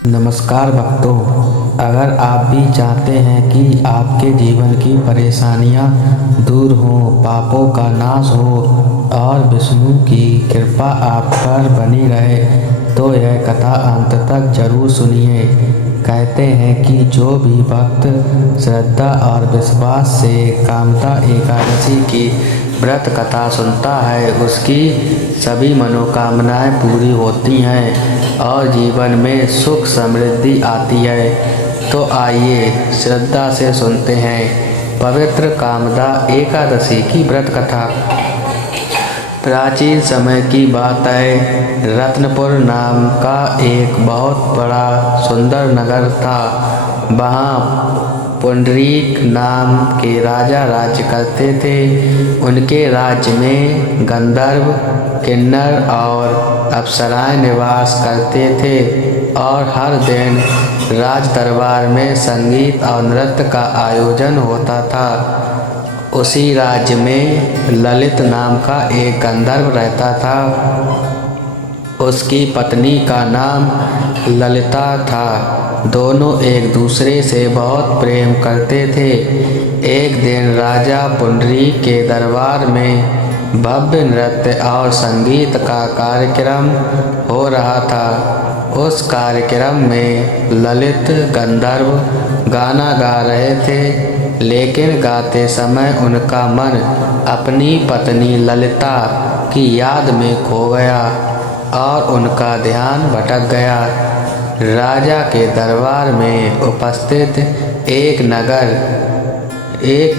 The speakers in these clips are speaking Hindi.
नमस्कार भक्तों, अगर आप भी चाहते हैं कि आपके जीवन की परेशानियां दूर हों, पापों का नाश हो और विष्णु की कृपा आप पर बनी रहे, तो यह कथा अंत तक जरूर सुनिए। कहते हैं कि जो भी भक्त श्रद्धा और विश्वास से कामदा एकादशी की व्रत कथा सुनता है, उसकी सभी मनोकामनाएं पूरी होती हैं और जीवन में सुख समृद्धि आती है। तो आइए श्रद्धा से सुनते हैं पवित्र कामदा एकादशी की व्रत कथा। प्राचीन समय की बात है। रत्नपुर नाम का एक बहुत बड़ा सुंदर नगर था। वहाँ पुंडरीक नाम के राजा राज्य करते थे। उनके राज्य में गंधर्व, किन्नर और अप्सराएं निवास करते थे और हर दिन राज दरबार में संगीत और नृत्य का आयोजन होता था। उसी राज्य में ललित नाम का एक गंधर्व रहता था। उसकी पत्नी का नाम ललिता था। दोनों एक दूसरे से बहुत प्रेम करते थे। एक दिन राजा पुंडरीक के दरबार में भव्य नृत्य और संगीत का कार्यक्रम हो रहा था। उस कार्यक्रम में ललित गंधर्व गाना गा रहे थे, लेकिन गाते समय उनका मन अपनी पत्नी ललिता की याद में खो गया और उनका ध्यान भटक गया। राजा के दरबार में उपस्थित एक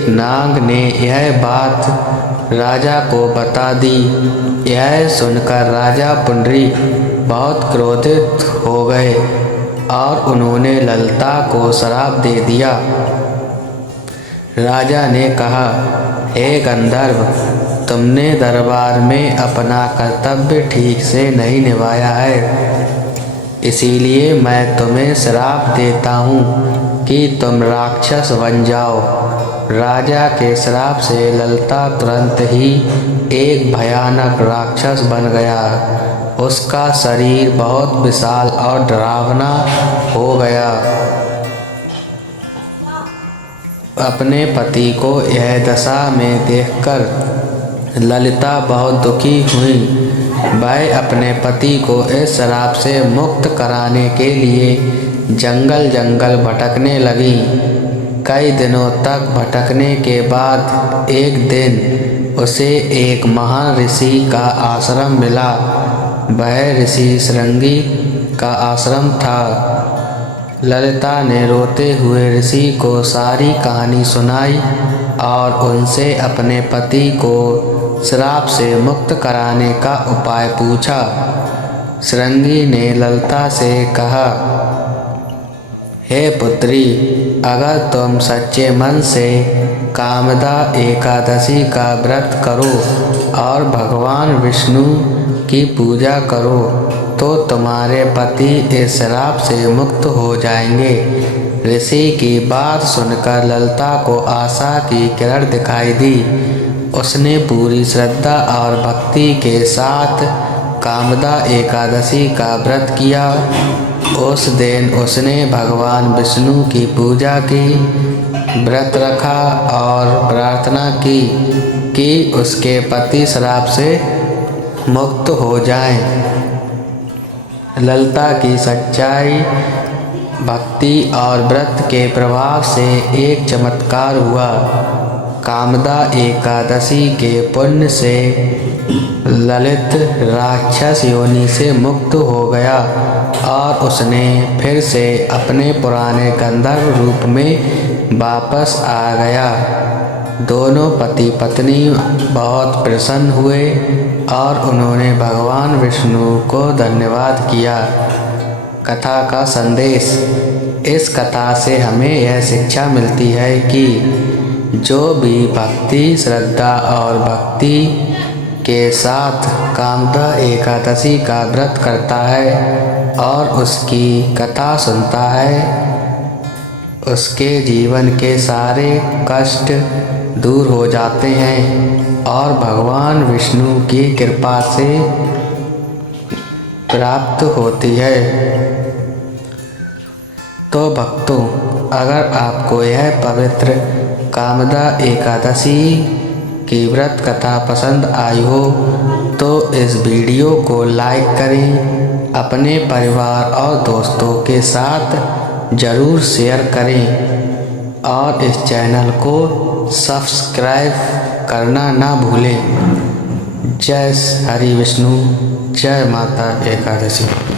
नाग ने यह बात राजा को बता दी। यह सुनकर राजा पुंडरीक बहुत क्रोधित हो गए और उन्होंने ललिता को श्राप दे दिया। राजा ने कहा, हे गंधर्व, तुमने दरबार में अपना कर्तव्य ठीक से नहीं निभाया है, इसीलिए मैं तुम्हें श्राप देता हूँ कि तुम राक्षस बन जाओ। राजा के श्राप से ललिता तुरंत ही एक भयानक राक्षस बन गया। उसका शरीर बहुत विशाल और डरावना हो गया। अपने पति को यह दशा में देखकर ललिता बहुत दुखी हुई। वह अपने पति को इस श्राप से मुक्त कराने के लिए जंगल जंगल भटकने लगी। कई दिनों तक भटकने के बाद एक दिन उसे एक महान ऋषि का आश्रम मिला। वह ऋषि श्रृंगी का आश्रम था। ललिता ने रोते हुए ऋषि को सारी कहानी सुनाई और उनसे अपने पति को श्राप से मुक्त कराने का उपाय पूछा। श्रृंगी ने ललिता से कहा, हे पुत्री, अगर तुम सच्चे मन से कामदा एकादशी का व्रत करो और भगवान विष्णु की पूजा करो तो तुम्हारे पति इस श्राप से मुक्त हो जाएंगे। ऋषि की बात सुनकर ललिता को आशा की किरण दिखाई दी। उसने पूरी श्रद्धा और भक्ति के साथ कामदा एकादशी का व्रत किया। उस दिन उसने भगवान विष्णु की पूजा की, व्रत रखा और प्रार्थना की कि उसके पति श्राप से मुक्त हो जाएं। ललिता की सच्चाई, भक्ति और व्रत के प्रभाव से एक चमत्कार हुआ। कामदा एकादशी के पुण्य से ललित राक्षस योनि से मुक्त हो गया और उसने फिर से अपने पुराने गंधर्व रूप में वापस आ गया। दोनों पति पत्नी बहुत प्रसन्न हुए और उन्होंने भगवान विष्णु को धन्यवाद किया। कथा का संदेश। इस कथा से हमें यह शिक्षा मिलती है कि जो भी भक्ति, श्रद्धा और भक्ति के साथ कामदा एकादशी का व्रत करता है और उसकी कथा सुनता है, उसके जीवन के सारे कष्ट दूर हो जाते हैं और भगवान विष्णु की कृपा से प्राप्त होती है। तो भक्तों, अगर आपको यह पवित्र कामदा एकादशी की व्रत कथा पसंद आई हो तो इस वीडियो को लाइक करें, अपने परिवार और दोस्तों के साथ ज़रूर शेयर करें और इस चैनल को सब्सक्राइब करना ना भूलें। जय हरि विष्णु, जय माता एकादशी।